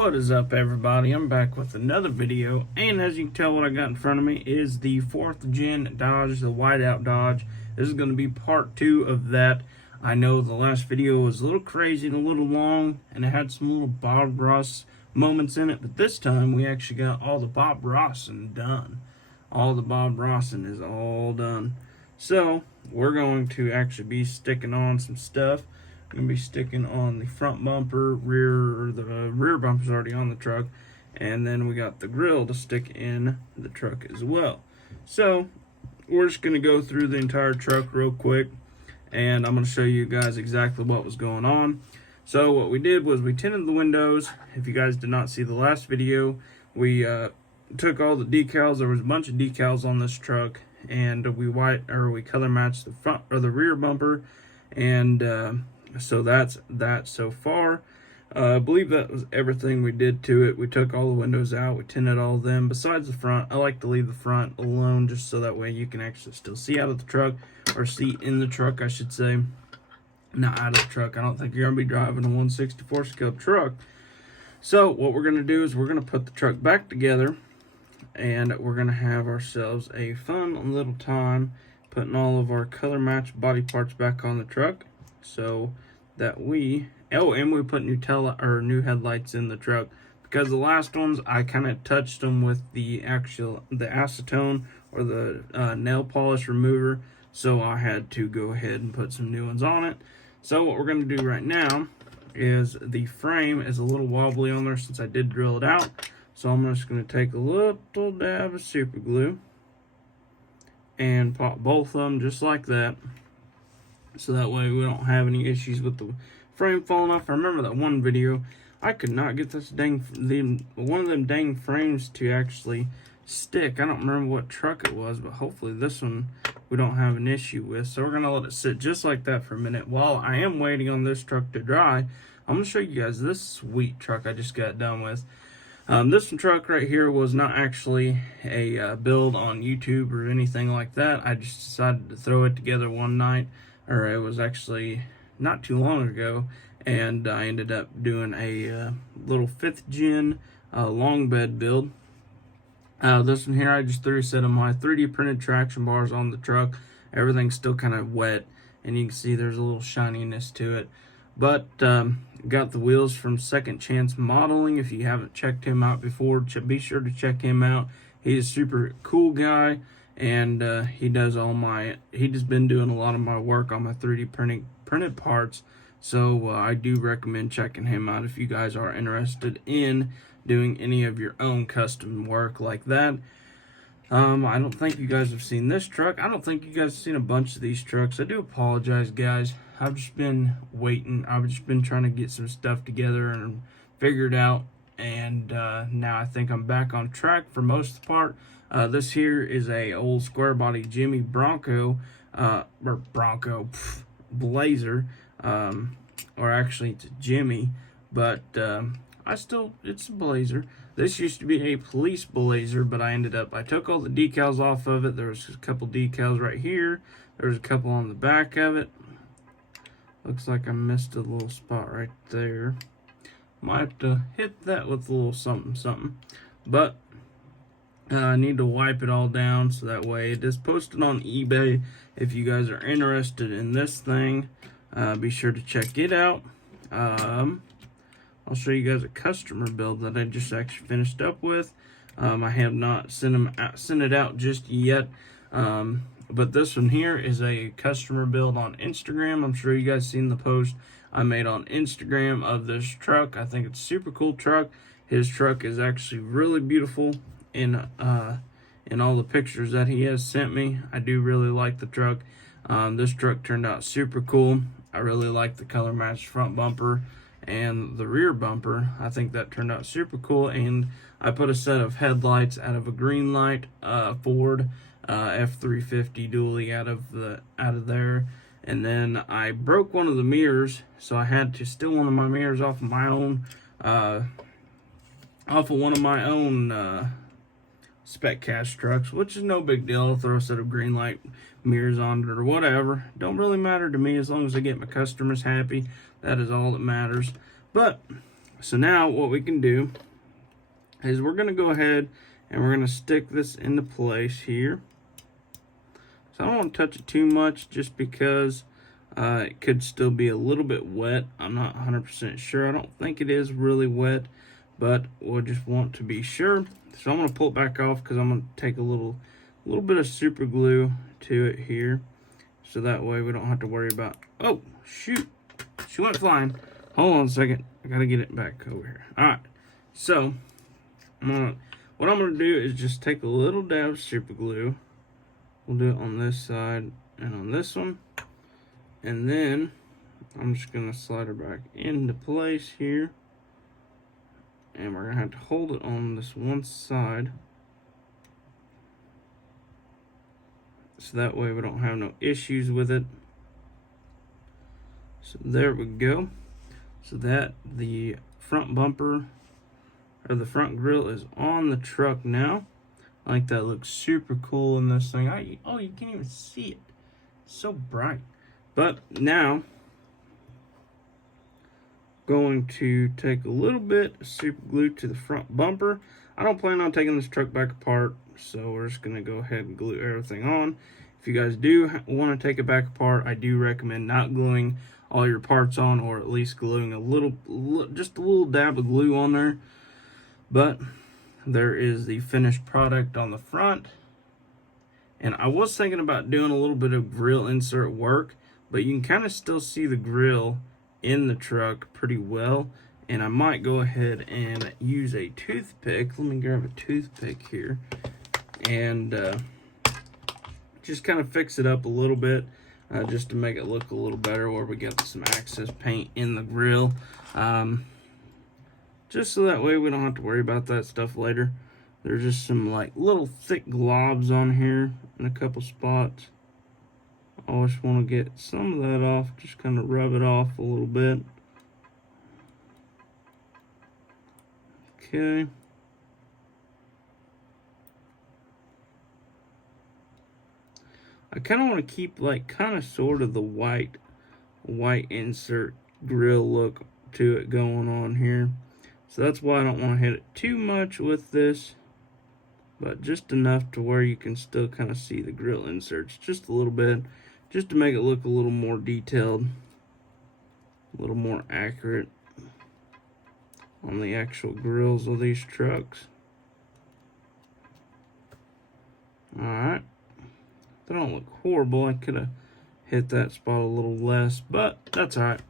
What is up, everybody? I'm back with another video, and as you can tell, what I got in front of me is the 4th gen Dodge, the Whiteout Dodge. This is going to be part 2 of that. I know the last video was a little crazy and a little long, and it had some little Bob Ross moments in it, but this time we actually got all the Bob Rossin done. All the Bob Rossin is all done. So, we're going to actually be sticking on some stuff. I'm going to be sticking on the front bumper, the rear bumper's already on the truck, and then we got the grill to stick in the truck as well. So, we're just going to go through the entire truck real quick, and I'm going to show you guys exactly what was going on. So, what we did was we tinted the windows. If you guys did not see the last video, we took all the decals. There was a bunch of decals on this truck, and we color matched the front or the rear bumper, and so that's that so far. I believe that was everything we did to it. We took all the windows out, we tinted all of them besides the front. I like to leave the front alone just so that way you can actually still see out of the truck, or see in the truck I should say, not out of the truck. I don't think you're gonna be driving a 164 scale truck. So what we're gonna do is we're gonna put the truck back together, and we're gonna have ourselves a fun little time putting all of our color matched body parts back on the truck, so that and we put new headlights in the truck, because the last ones I kind of touched them with the acetone or the nail polish remover, so I had to go ahead and put some new ones on it. So what we're going to do right now is the frame is a little wobbly on there since I did drill it out, so I'm just going to take a little dab of super glue and pop both of them just like that, so that way we don't have any issues with the frame falling off. I remember that one video, I could not get this one of them dang frames to actually stick. I don't remember what truck it was, but hopefully this one we don't have an issue with. So we're gonna let it sit just like that for a minute while I am waiting on this truck to dry. I'm gonna show you guys this sweet truck I just got done with. This truck right here was not actually a build on YouTube or anything like that. I just decided to throw it together one night, or it was actually not too long ago, and I ended up doing a little 5th gen long bed build. This one here, I just threw a set of my 3D printed traction bars on the truck. Everything's still kind of wet, and you can see there's a little shininess to it. But got the wheels from Second Chance Modeling. If you haven't checked him out before, be sure to check him out. He's a super cool guy, and he's just been doing a lot of my work on my 3D printed parts. So I do recommend checking him out if you guys are interested in doing any of your own custom work like that. I don't think you guys have seen this truck. I don't think you guys have seen a bunch of these trucks. I do apologize, guys. I've just been waiting. I've just been trying to get some stuff together and figured out, and now I think I'm back on track for most of the part. This here is a old square body Jimmy Blazer, or actually it's a Jimmy, but it's a Blazer. This used to be a police Blazer, but I took all the decals off of it. There was a couple decals right here. There's a couple on the back of it. Looks like I missed a little spot right there. Might have to hit that with a little something, but I need to wipe it all down, so that way it is posted on eBay. If you guys are interested in this thing, be sure to check it out. I'll show you guys a customer build that I just actually finished up with. I have not sent it out just yet, but this one here is a customer build on Instagram. I'm sure you guys seen the post I made on Instagram of this truck. I think it's a super cool truck. His truck is actually really beautiful in all the pictures that he has sent me. I do really like the truck. This truck turned out super cool. I really like the color matched front bumper and the rear bumper. I think that turned out super cool, and I put a set of headlights out of a green light Ford F350 dually out of there, and then I broke one of the mirrors, so I had to steal one of my mirrors off of one of my own spec cash trucks, which is no big deal. I'll throw a set of green light mirrors on it or whatever. Don't really matter to me as long as I get my customers happy. That is all that matters. But So now what we can do is we're going to go ahead and we're going to stick this into place here. So I don't want to touch it too much just because it could still be a little bit wet. I'm not 100% sure. I don't think it is really wet, but we'll just want to be sure. So I'm going to pull it back off because I'm going to take a little bit of super glue to it here. So that way we don't have to worry about, oh, shoot, she went flying. Hold on a second. I got to get it back over here. All right. So what I'm going to do is just take a little dab of super glue. We'll do it on this side and on this one. And then I'm just going to slide her back into place here. And we're going to have to hold it on this one side. So that way we don't have no issues with it. So there we go. So that the front bumper or the front grille is on the truck now. I think that looks super cool in this thing. Oh, you can't even see it. It's so bright. But now, going to take a little bit of super glue to the front bumper. I don't plan on taking this truck back apart, so we're just going to go ahead and glue everything on. If you guys do want to take it back apart, I do recommend not gluing all your parts on, or at least gluing just a little dab of glue on there. But there is the finished product on the front. And I was thinking about doing a little bit of grill insert work, but you can kind of still see the grill in the truck pretty well. And I might go ahead and use a toothpick. Let me grab a toothpick here and just kind of fix it up a little bit, just to make it look a little better, where we got some access paint in the grill, just so that way we don't have to worry about that stuff later. There's just some like little thick globs on here in a couple spots. I always want to get some of that off, just kind of rub it off a little bit. Okay. I kind of want to keep like kind of sort of the white insert grill look to it going on here. So that's why I don't want to hit it too much with this, but just enough to where you can still kind of see the grill inserts just a little bit, just to make it look a little more detailed, a little more accurate on the actual grills of these trucks. Alright. They don't look horrible. I could have hit that spot a little less, but that's alright.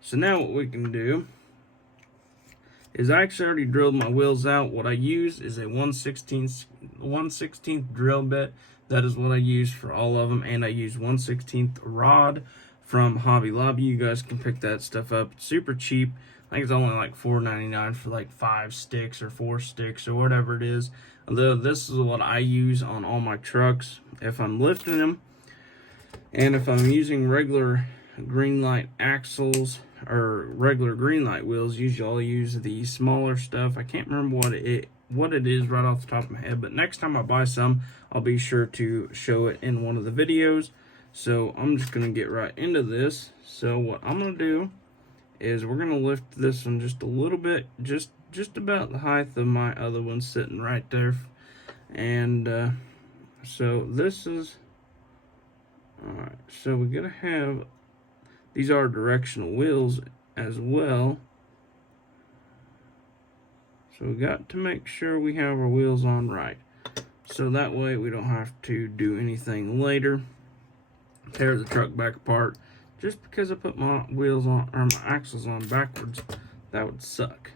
So now what we can do is I actually already drilled my wheels out. What I use is a 1/16 drill bit. That is what I use for all of them, and I use 1/16 rod from Hobby Lobby. You guys can pick that stuff up. It's super cheap. I think it's only like $4.99 for like 5 sticks or 4 sticks or whatever it is. Although this is what I use on all my trucks if I'm lifting them, and if I'm using regular green light axles or regular green light wheels, usually I'll use the smaller stuff. I can't remember what it is right off the top of my head, but next time I buy some, I'll be sure to show it in one of the videos. So I'm just gonna get right into this. So what I'm gonna do is we're gonna lift this one just a little bit, just about the height of my other one sitting right there. And so this is alright. So we're gonna have, these are directional wheels as well, so we got to make sure we have our wheels on right, so that way we don't have to do anything later, tear the truck back apart just because I put my wheels on, or my axles on backwards. That would suck,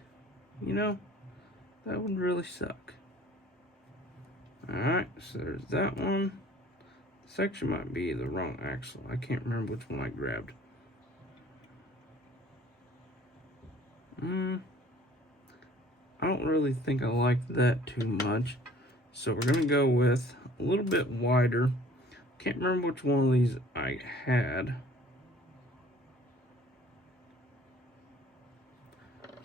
you know, that would really suck. Alright, so there's that one. This actually might be the wrong axle. I can't remember which one I grabbed. I don't really think I like that too much. So we're going to go with a little bit wider. Can't remember which one of these I had.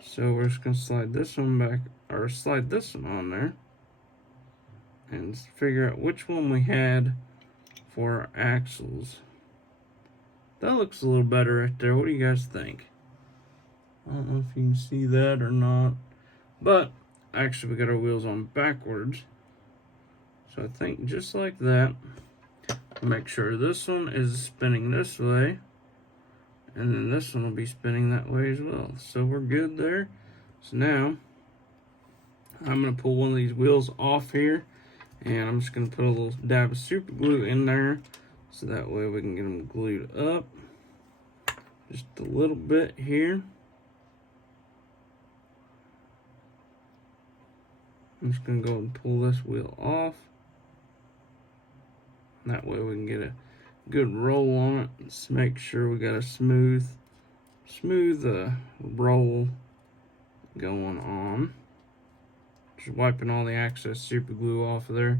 So we're just going to slide this one back, or slide this one on there, and figure out which one we had for our axles. That looks a little better right there. What do you guys think? I don't know if you can see that or not, but actually we got our wheels on backwards. So I think just like that. Make sure this one is spinning this way, and then this one will be spinning that way as well. So we're good there. So now I'm going to pull one of these wheels off here, and I'm just going to put a little dab of super glue in there, so that way we can get them glued up. Just a little bit here. I'm just going to go and pull this wheel off. That way we can get a good roll on it. Let's make sure we got a smooth roll going on. Just wiping all the excess super glue off of there.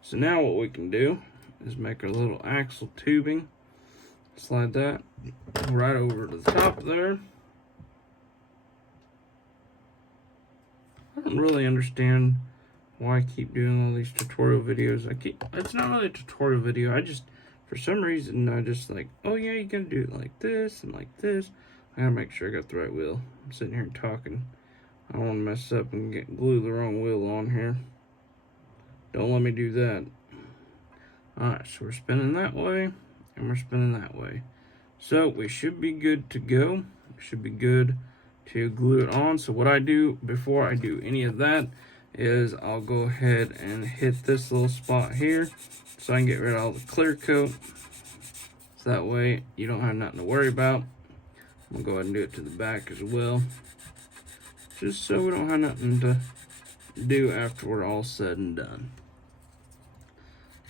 So now what we can do is make our little axle tubing. Slide that right over to the top there. I don't really understand why I keep doing all these tutorial videos. It's not really a tutorial video. For some reason, I just like, oh yeah, you gotta do it like this and like this. I gotta make sure I got the right wheel. I'm sitting here talking. I don't want to mess up and glue the wrong wheel on here. Don't let me do that. Alright, so we're spinning that way, and we're spinning that way. So we should be good to go. We should be good to glue it on. So what I do before I do any of that is I'll go ahead and hit this little spot here so I can get rid of all the clear coat. So that way you don't have nothing to worry about. I'm gonna go ahead and do it to the back as well, just so we don't have nothing to do after we're all said and done.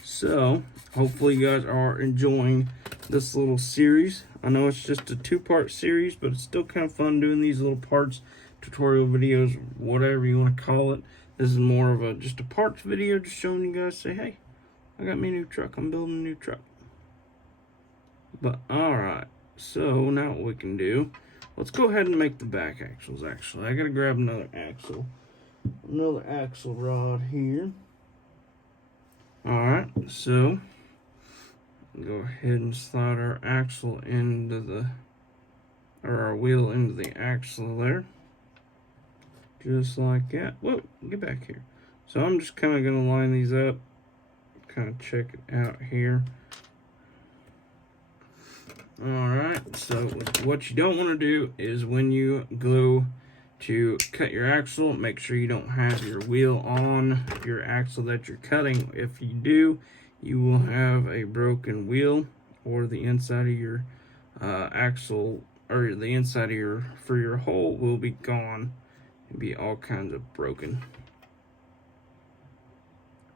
So hopefully you guys are enjoying this little series. I know it's just a 2-part series, but it's still kind of fun doing these little parts, tutorial videos, whatever you want to call it. This is more of just a parts video, just showing you guys, say, hey, I got me a new truck. I'm building a new truck. But alright, so now what we can do, let's go ahead and make the back axles. Actually, I gotta grab another axle rod here. Alright, so go ahead and slide our axle into our wheel into the axle there. Just like that. Whoa, get back here. So I'm just kind of going to line these up, kind of check it out here. Alright, so what you don't want to do is when you go to cut your axle, make sure you don't have your wheel on your axle that you're cutting. If you do, you will have a broken wheel, or the inside of your axle, or the inside of your hole will be gone. It'll be all kinds of broken.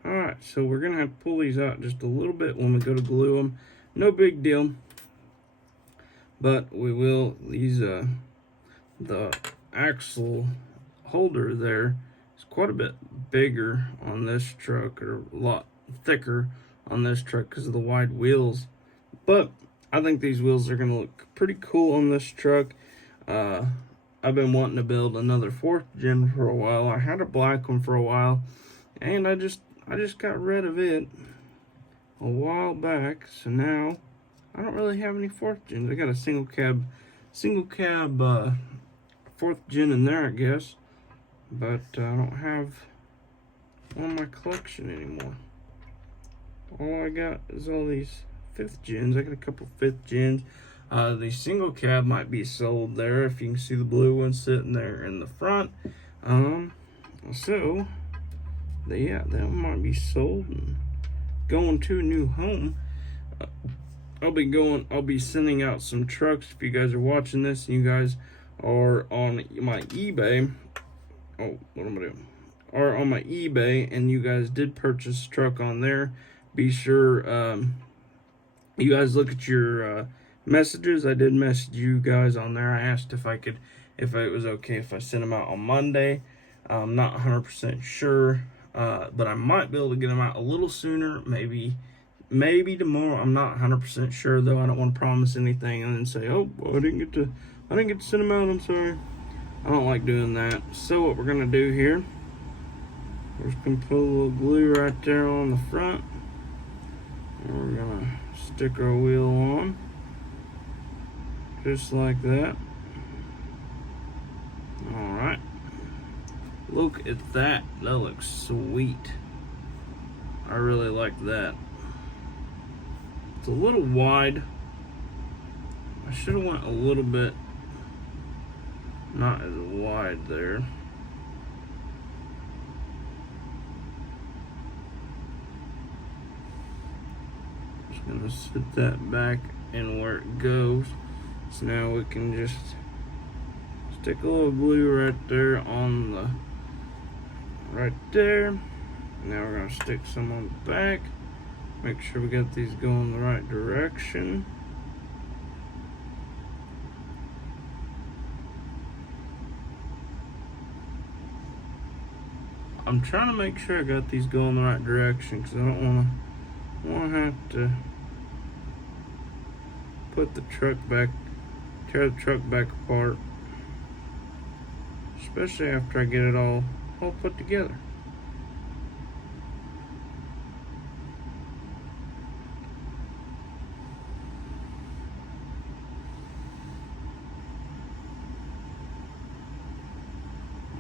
Alright, so we're gonna have to pull these out just a little bit when we go to glue them. No big deal, but we will. The axle holder there is quite a bit bigger on this truck, or a lot thicker on this truck because of the wide wheels. But I think these wheels are gonna look pretty cool on this truck. I've been wanting to build another 4th gen for a while. I had a black one for a while, and I just got rid of it a while back. So now I don't really have any 4th gens. I got a single cab 4th gen in there, I guess, but I don't have one in my collection anymore. All I got is all these 5th gens. I got a couple 5th gens. The single cab might be sold there, if you can see the blue one sitting there in the front. So that might be sold and going to a new home. I'll be sending out some trucks. If you guys are watching this and you guys are on my eBay, are on my eBay and you guys did purchase a truck on there, be sure you guys look at your messages. I did message you guys on there. I asked if it was okay if I sent them out on Monday. I'm not 100% sure, but I might be able to get them out a little sooner, maybe tomorrow. I'm not 100% sure though. I don't want to promise anything and then say, oh, well, I didn't get to send them out. I'm sorry. I don't like doing that. So what we're gonna do here, we're just gonna put a little glue right there on the front, and we're gonna stick our wheel on. Just like that. Look at that. That looks sweet. I really like that. It's a little wide. I should have went a little bit not as wide there. Just gonna sit that back in where it goes. So now we can just stick a little glue right there on the right there. Now we're gonna stick some on the back. Make sure we got these going the right direction. I'm trying to make sure I got these going the right direction because I don't want to have to put the truck back, tear the truck back apart, especially after I get it all put together.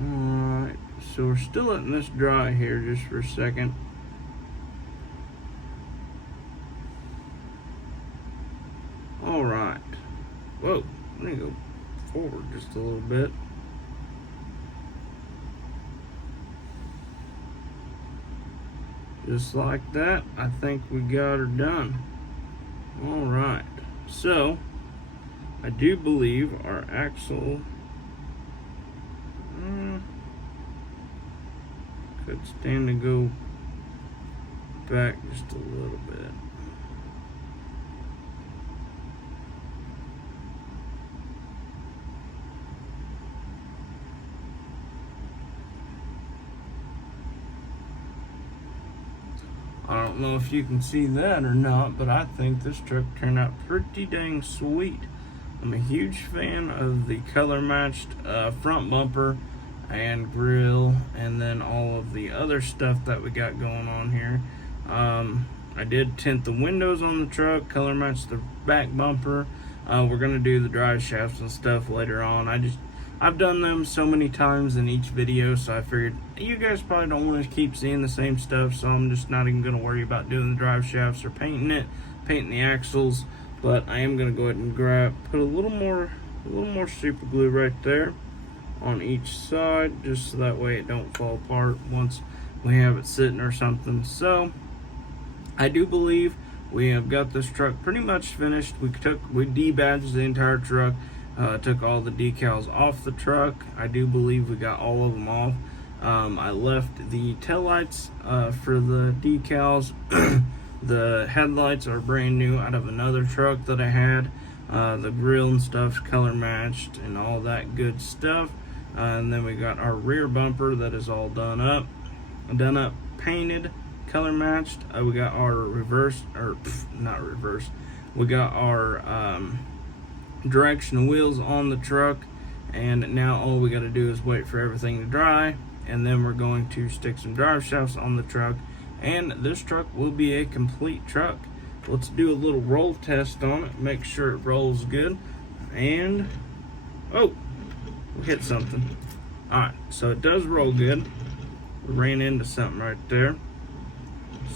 Alright, so we're still letting this dry here just for a second. Alright. Whoa, let me go forward just a little bit. Just like that, I think we got her done. Alright, so I do believe our axle could stand to go back just a little bit. I don't know if you can see that or not, but I think this truck turned out pretty dang sweet. I'm a huge fan of the color matched front bumper and grill, and then all of the other stuff that we got going on here. I did tint the windows on the truck, color match the back bumper. We're gonna do the drive shafts and stuff later on. I've done them so many times in each video, so I figured you guys probably don't want to keep seeing the same stuff, so I'm just not even gonna worry about doing the drive shafts or painting the axles. But I am gonna go ahead and put a little more super glue right there on each side, just so that way it don't fall apart once we have it sitting or something. So I do believe we have got this truck pretty much finished. We debadged the entire truck, took all the decals off the truck. I do believe we got all of them off. I left the taillights for the decals. The headlights are brand new out of another truck that I had. The grill and stuff's color matched and all that good stuff. And then we got our rear bumper that is all done up, painted, color matched. We got our we got our directional wheels on the truck, and now all we got to do is wait for everything to dry, and then we're going to stick some drive shafts on the truck, and this truck will be a complete truck. Let's do a little roll test on it, make sure it rolls good. And oh, we hit something. Alright, so it does roll good. We ran into something right there.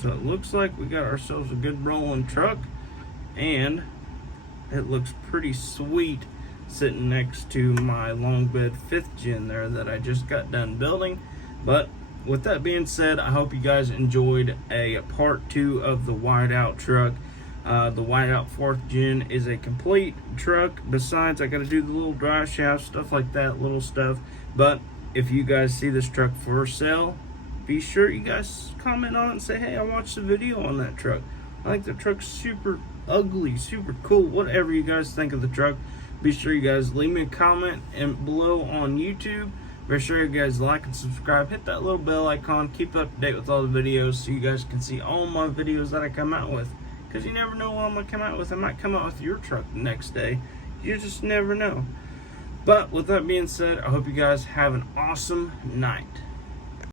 So it looks like we got ourselves a good rolling truck, and it looks pretty sweet sitting next to my long bed 5th gen there that I just got done building. But with that being said, I hope you guys enjoyed a part 2 of the Whiteout truck. The Whiteout 4th gen is a complete truck. Besides, I got to do the little drive shaft, stuff like that, little stuff. But if you guys see this truck for sale, be sure you guys comment on it and say, hey, I watched the video on that truck. I think the truck's super ugly, super cool, whatever you guys think of the truck. Be sure you guys leave me a comment below on YouTube. Be sure you guys like and subscribe. Hit that little bell icon. Keep up to date with all the videos so you guys can see all my videos that I come out with. Because you never know what I'm going to come out with. I might come out with your truck the next day. You just never know. But with that being said, I hope you guys have an awesome night.